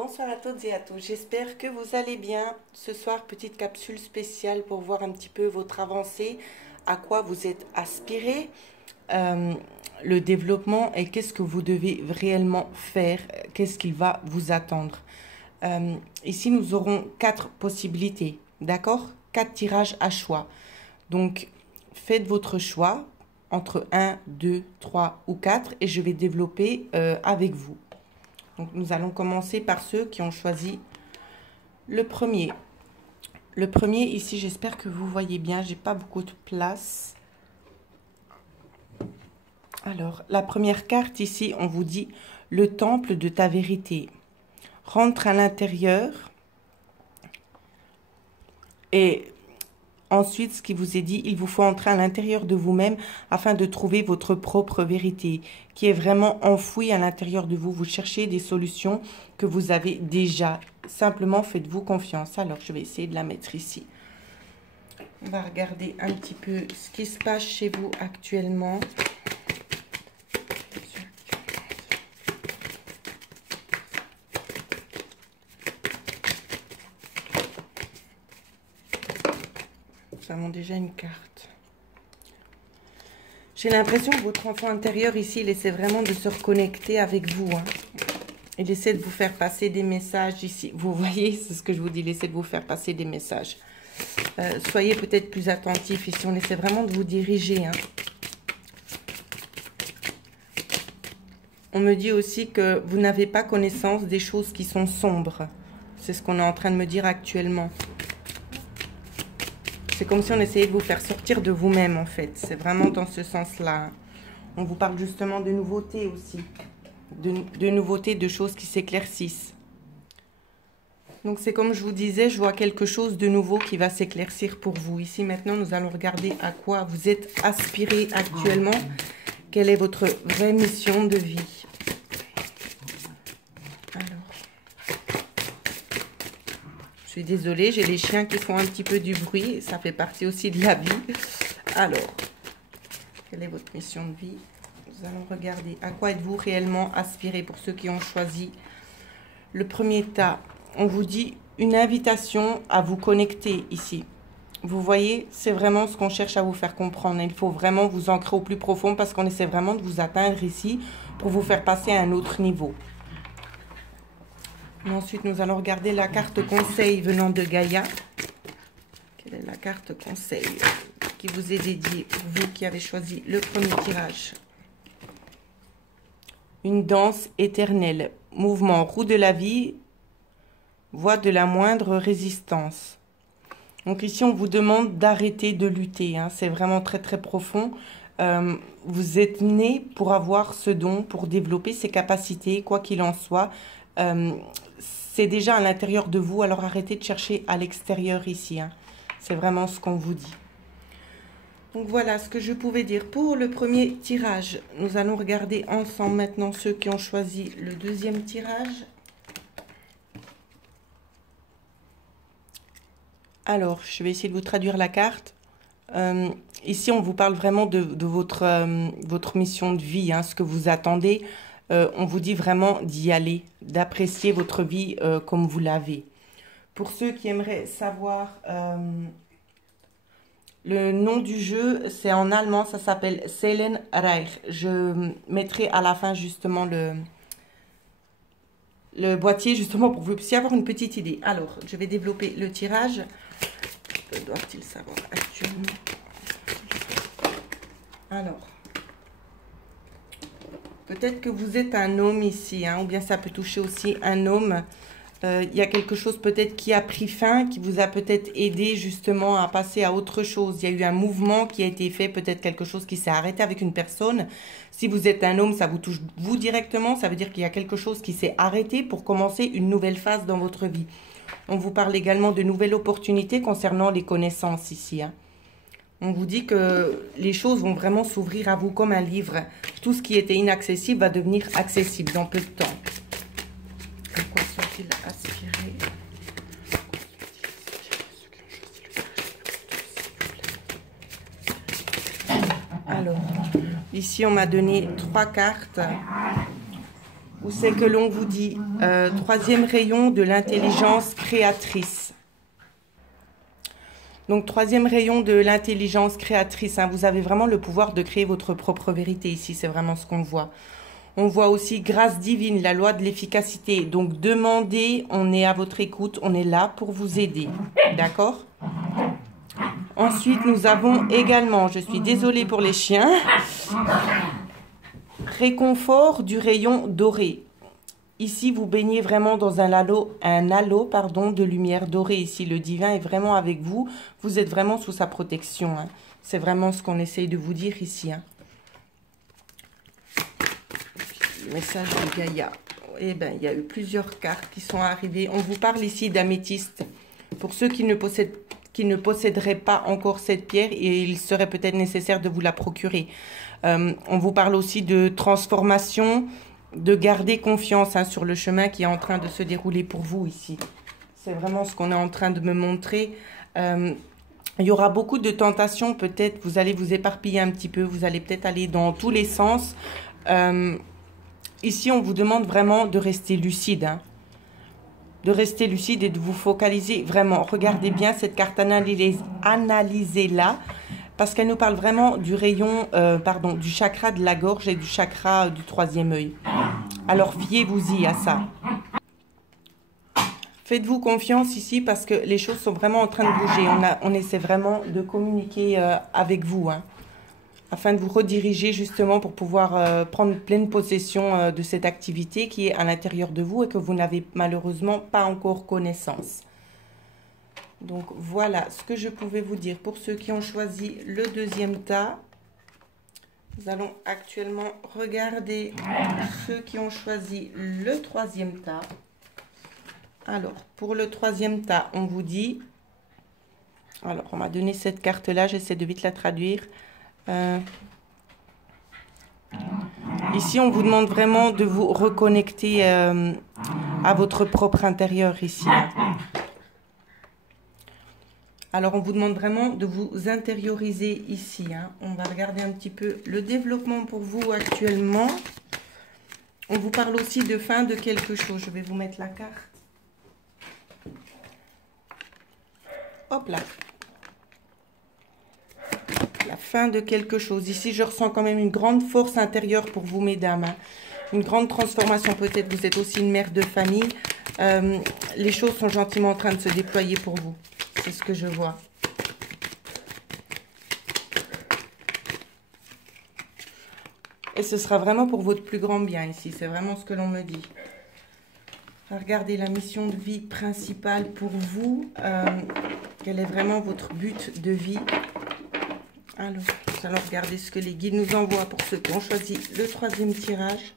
Bonsoir à toutes et à tous, j'espère que vous allez bien. Ce soir, petite capsule spéciale pour voir un petit peu votre avancée, à quoi vous êtes aspiré, le développement et qu'est-ce que vous devez réellement faire, qu'est-ce qu'il va vous attendre. Ici, nous aurons 4 possibilités, d'accord? 4 tirages à choix. Donc, faites votre choix entre 1, 2, 3 ou 4 et je vais développer avec vous. Donc, nous allons commencer par ceux qui ont choisi le premier. Le premier, ici, j'espère que vous voyez bien. J'ai pas beaucoup de place. Alors, la première carte ici, on vous dit le temple de ta vérité. Rentre à l'intérieur. Et ensuite, ce qui vous est dit, il vous faut entrer à l'intérieur de vous-même afin de trouver votre propre vérité qui est vraiment enfouie à l'intérieur de vous. Vous cherchez des solutions que vous avez déjà. Simplement, faites-vous confiance. Alors, je vais essayer de la mettre ici. On va regarder un petit peu ce qui se passe chez vous actuellement. Nous avons déjà une carte. J'ai l'impression que votre enfant intérieur ici, il essaie vraiment de se reconnecter avec vous. Il essaie de vous faire passer des messages ici. Vous voyez, c'est ce que je vous dis, il essaie de vous faire passer des messages. Soyez peut-être plus attentifs ici. On essaie vraiment de vous diriger. On me dit aussi que vous n'avez pas connaissance des choses qui sont sombres. C'est ce qu'on est en train de me dire actuellement. C'est comme si on essayait de vous faire sortir de vous-même, en fait. C'est vraiment dans ce sens-là. On vous parle justement de nouveautés aussi. De nouveautés, de choses qui s'éclaircissent. Donc, c'est comme je vous disais, je vois quelque chose de nouveau qui va s'éclaircir pour vous. Ici, maintenant, nous allons regarder à quoi vous êtes aspiré actuellement. Quelle est votre vraie mission de vie? Alors, je suis désolée, j'ai les chiens qui font un petit peu du bruit. Ça fait partie aussi de la vie. Alors, quelle est votre mission de vie? Nous allons regarder à quoi êtes-vous réellement aspiré pour ceux qui ont choisi le premier tas. On vous dit une invitation à vous connecter ici. Vous voyez, c'est vraiment ce qu'on cherche à vous faire comprendre. Il faut vraiment vous ancrer au plus profond parce qu'on essaie vraiment de vous atteindre ici pour vous faire passer à un autre niveau. Et ensuite, nous allons regarder la carte conseil venant de Gaïa. Quelle est la carte conseil qui vous est dédiée pour vous qui avez choisi le premier tirage? Une danse éternelle, mouvement, roue de la vie, voie de la moindre résistance. Donc ici, on vous demande d'arrêter de lutter. C'est vraiment très, très profond. Vous êtes né pour avoir ce don, pour développer ses capacités, quoi qu'il en soit. C'est déjà à l'intérieur de vous, alors arrêtez de chercher à l'extérieur ici. C'est vraiment ce qu'on vous dit. Donc voilà ce que je pouvais dire pour le premier tirage. Nous allons regarder ensemble maintenant ceux qui ont choisi le deuxième tirage. Alors, je vais essayer de vous traduire la carte. Ici, on vous parle vraiment de votre mission de vie, ce que vous attendez. On vous dit vraiment d'y aller, d'apprécier votre vie comme vous l'avez. Pour ceux qui aimeraient savoir le nom du jeu, c'est en allemand, ça s'appelle Seelenreich. Je mettrai à la fin justement le boîtier justement pour que vous puissiez avoir une petite idée. Alors, je vais développer le tirage. Que doivent-ils savoir actuellement? Alors, peut-être que vous êtes un homme ici, ou bien ça peut toucher aussi un homme. Il y a quelque chose peut-être qui a pris fin, qui vous a peut-être aidé justement à passer à autre chose. Il y a eu un mouvement qui a été fait, peut-être quelque chose qui s'est arrêté avec une personne. Si vous êtes un homme, ça vous touche vous directement. Ça veut dire qu'il y a quelque chose qui s'est arrêté pour commencer une nouvelle phase dans votre vie. On vous parle également de nouvelles opportunités concernant les connaissances ici. On vous dit que les choses vont vraiment s'ouvrir à vous comme un livre. Tout ce qui était inaccessible va devenir accessible dans peu de temps. À quoi sont-ils aspirés? Alors, ici on m'a donné 3 cartes. où c'est que l'on vous dit troisième rayon de l'intelligence créatrice. Donc, troisième rayon de l'intelligence créatrice. Hein, vous avez vraiment le pouvoir de créer votre propre vérité ici. C'est vraiment ce qu'on voit. On voit aussi grâce divine, la loi de l'efficacité. Donc, demandez, on est à votre écoute, on est là pour vous aider. D'accord? Ensuite, nous avons également, je suis désolée pour les chiens, réconfort du rayon doré. Ici, vous baignez vraiment dans un halo de lumière dorée. Ici, le divin est vraiment avec vous. Vous êtes vraiment sous sa protection. Hein. C'est vraiment ce qu'on essaye de vous dire ici. Hein. Le message de Gaïa. Eh bien, il y a eu plusieurs cartes qui sont arrivées. On vous parle ici d'améthyste. Pour ceux qui ne posséderaient pas encore cette pierre, il serait peut-être nécessaire de vous la procurer. On vous parle aussi de transformation, de garder confiance hein, sur le chemin qui est en train de se dérouler pour vous ici. C'est vraiment ce qu'on est en train de me montrer. Il y aura beaucoup de tentations, peut-être vous allez vous éparpiller un petit peu, vous allez peut-être aller dans tous les sens. Ici, on vous demande vraiment de rester lucide. Hein. De rester lucide et de vous focaliser vraiment. Regardez bien cette carte, analysez-la. Parce qu'elle nous parle vraiment du rayon, du chakra de la gorge et du chakra du troisième œil. Alors, fiez-vous-y à ça. Faites-vous confiance ici parce que les choses sont vraiment en train de bouger. On essaie vraiment de communiquer avec vous, hein, afin de vous rediriger justement pour pouvoir prendre pleine possession de cette activité qui est à l'intérieur de vous et que vous n'avez malheureusement pas encore connaissance. Donc, voilà ce que je pouvais vous dire. Pour ceux qui ont choisi le deuxième tas, nous allons actuellement regarder ceux qui ont choisi le troisième tas. Alors, pour le troisième tas, on vous dit... Alors, on m'a donné cette carte-là, j'essaie de vite la traduire. Ici, on vous demande vraiment de vous reconnecter à votre propre intérieur ici. Alors, on vous demande vraiment de vous intérioriser ici. Hein. On va regarder un petit peu le développement pour vous actuellement. On vous parle aussi de fin de quelque chose. Je vais vous mettre la carte. Hop là. La fin de quelque chose. Ici, je ressens quand même une grande force intérieure pour vous, mesdames. Hein. Une grande transformation. Peut-être vous êtes aussi une mère de famille. Les choses sont gentiment en train de se déployer pour vous. C'est ce que je vois. Et ce sera vraiment pour votre plus grand bien ici. C'est vraiment ce que l'on me dit. Regardez la mission de vie principale pour vous. Quel est vraiment votre but de vie? Alors, nous allons regarder ce que les guides nous envoient pour ceux qui ont choisi le troisième tirage.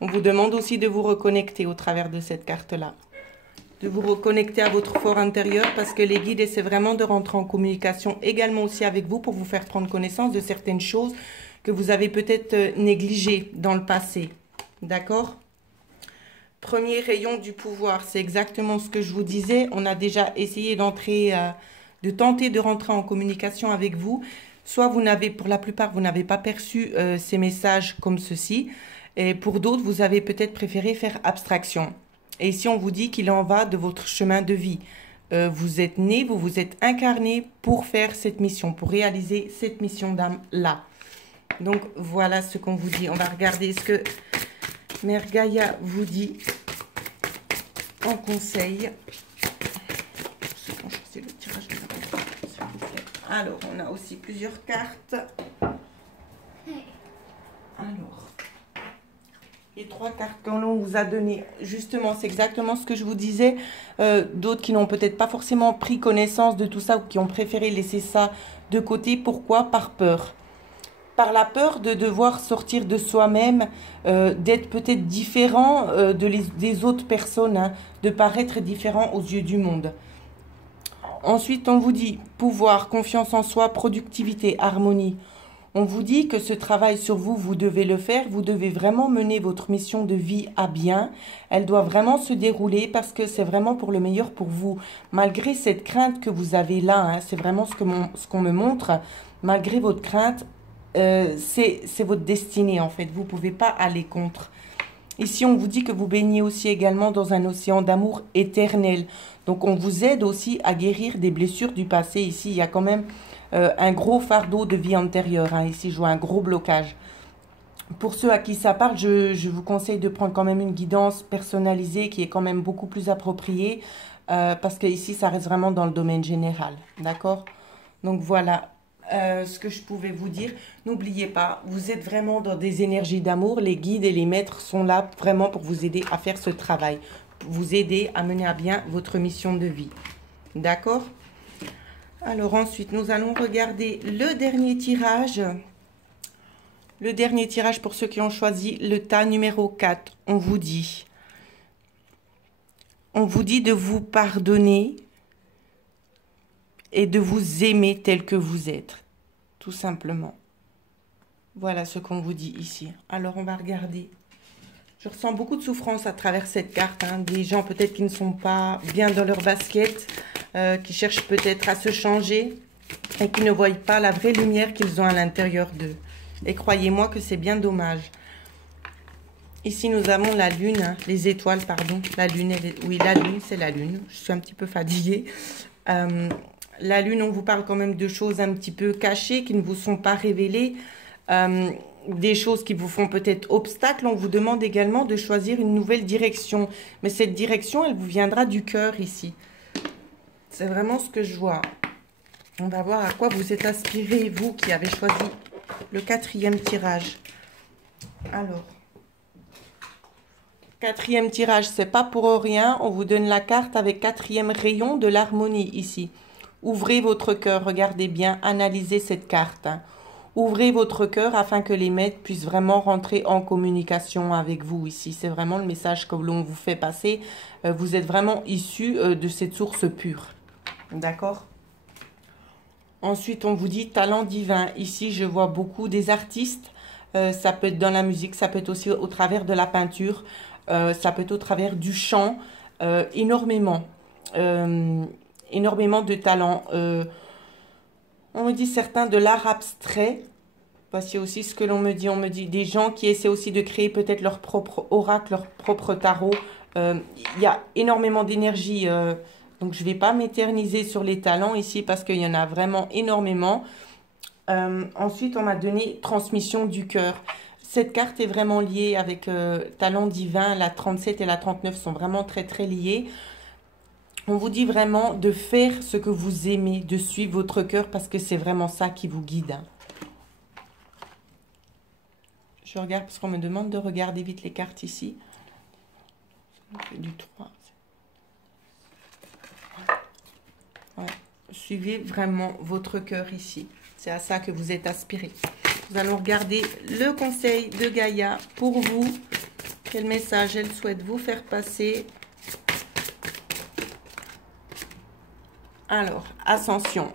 On vous demande aussi de vous reconnecter au travers de cette carte-là. De vous reconnecter à votre fort intérieur parce que les guides essaient vraiment de rentrer en communication également aussi avec vous pour vous faire prendre connaissance de certaines choses que vous avez peut-être négligées dans le passé. D'accord? Premier rayon du pouvoir, c'est exactement ce que je vous disais. On a déjà essayé de tenter de rentrer en communication avec vous. Soit vous n'avez, pour la plupart, vous n'avez pas perçu ces messages comme ceci. Et pour d'autres, vous avez peut-être préféré faire abstraction. Et ici, on vous dit qu'il en va de votre chemin de vie. Vous êtes né, vous vous êtes incarné pour faire cette mission, pour réaliser cette mission d'âme-là. Donc, voilà ce qu'on vous dit. On va regarder ce que Mère Gaïa vous dit en conseil. Alors, on a aussi plusieurs cartes. Alors... Les trois cartes que l'on vous a données, justement, c'est exactement ce que je vous disais. D'autres qui n'ont peut-être pas forcément pris connaissance de tout ça ou qui ont préféré laisser ça de côté. Pourquoi? Par peur. Par la peur de devoir sortir de soi-même, d'être peut-être différent des autres personnes, hein, de paraître différent aux yeux du monde. Ensuite, on vous dit pouvoir, confiance en soi, productivité, harmonie. On vous dit que ce travail sur vous, vous devez le faire. Vous devez vraiment mener votre mission de vie à bien. Elle doit vraiment se dérouler parce que c'est vraiment pour le meilleur pour vous. Malgré cette crainte que vous avez là, hein, c'est vraiment ce qu'on me montre. Malgré votre crainte, c'est votre destinée en fait. Vous ne pouvez pas aller contre. Ici, on vous dit que vous baignez aussi également dans un océan d'amour éternel. Donc, on vous aide aussi à guérir des blessures du passé. Ici, il y a quand même un gros fardeau de vie antérieure. Hein. Ici, je vois un gros blocage. Pour ceux à qui ça parle, je vous conseille de prendre quand même une guidance personnalisée qui est quand même beaucoup plus appropriée. Parce que ici, ça reste vraiment dans le domaine général. D'accord? Donc, voilà. Ce que je pouvais vous dire, n'oubliez pas, vous êtes vraiment dans des énergies d'amour, les guides et les maîtres sont là vraiment pour vous aider à faire ce travail, pour vous aider à mener à bien votre mission de vie. D'accord? Alors ensuite, nous allons regarder le dernier tirage. Le dernier tirage pour ceux qui ont choisi le tas numéro 4. On vous dit de vous pardonner et de vous aimer tel que vous êtes, tout simplement. Voilà ce qu'on vous dit ici. Alors, on va regarder. Je ressens beaucoup de souffrance à travers cette carte. Hein. Des gens peut-être qui ne sont pas bien dans leur basket, qui cherchent peut-être à se changer et qui ne voient pas la vraie lumière qu'ils ont à l'intérieur d'eux. Et croyez-moi que c'est bien dommage. Ici, nous avons la lune, hein, les étoiles, pardon. La lune, oui, la lune, c'est la lune. Je suis un petit peu fatiguée. La lune, on vous parle quand même de choses un petit peu cachées qui ne vous sont pas révélées, des choses qui vous font peut-être obstacle. On vous demande également de choisir une nouvelle direction. Mais cette direction, elle vous viendra du cœur ici. C'est vraiment ce que je vois. On va voir à quoi vous êtes inspiré, vous qui avez choisi le 4e tirage. Alors, 4e tirage, c'est pas pour rien. On vous donne la carte avec 4e rayon de l'harmonie ici. Ouvrez votre cœur, regardez bien, analysez cette carte. Hein. Ouvrez votre cœur afin que les maîtres puissent vraiment rentrer en communication avec vous ici. C'est vraiment le message que l'on vous fait passer. Vous êtes vraiment issus de cette source pure. D'accord? Ensuite, on vous dit talent divin. Ici, je vois beaucoup des artistes. Ça peut être dans la musique, ça peut être aussi au travers de la peinture. Ça peut être au travers du chant. Énormément. Énormément de talents. On me dit certains de l'art abstrait. Voici aussi ce que l'on me dit. On me dit des gens qui essaient aussi de créer peut-être leur propre oracle, leur propre tarot. Il y a énormément d'énergie. Donc, je ne vais pas m'éterniser sur les talents ici parce qu'il y en a vraiment énormément. Ensuite, on m'a donné transmission du cœur. Cette carte est vraiment liée avec talent divin. La 37 et la 39 sont vraiment très, très liées. On vous dit vraiment de faire ce que vous aimez, de suivre votre cœur parce que c'est vraiment ça qui vous guide. Je regarde parce qu'on me demande de regarder vite les cartes ici. Du 3. Ouais. Suivez vraiment votre cœur ici. C'est à ça que vous êtes aspiré. Nous allons regarder le conseil de Gaïa pour vous. Quel message elle souhaite vous faire passer? Alors, ascension.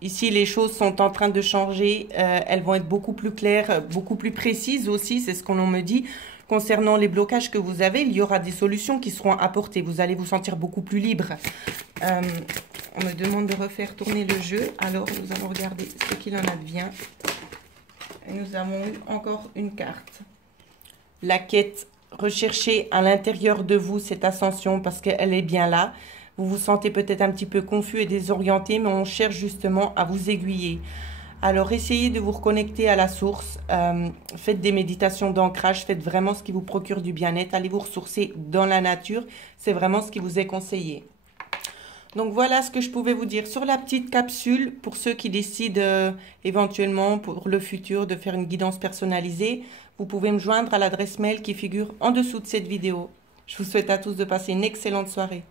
Ici, les choses sont en train de changer. Elles vont être beaucoup plus claires, beaucoup plus précises aussi. C'est ce qu'on me dit. Concernant les blocages que vous avez, il y aura des solutions qui seront apportées. Vous allez vous sentir beaucoup plus libre. On me demande de refaire tourner le jeu. Alors, nous allons regarder ce qu'il en advient. Et nous avons eu encore une carte. La quête. Recherchez à l'intérieur de vous cette ascension parce qu'elle est bien là. Vous vous sentez peut-être un petit peu confus et désorienté, mais on cherche justement à vous aiguiller. Alors, essayez de vous reconnecter à la source. Faites des méditations d'ancrage. Faites vraiment ce qui vous procure du bien-être. Allez vous ressourcer dans la nature. C'est vraiment ce qui vous est conseillé. Donc, voilà ce que je pouvais vous dire sur la petite capsule. Pour ceux qui décident éventuellement pour le futur de faire une guidance personnalisée, vous pouvez me joindre à l'adresse mail qui figure en dessous de cette vidéo. Je vous souhaite à tous de passer une excellente soirée.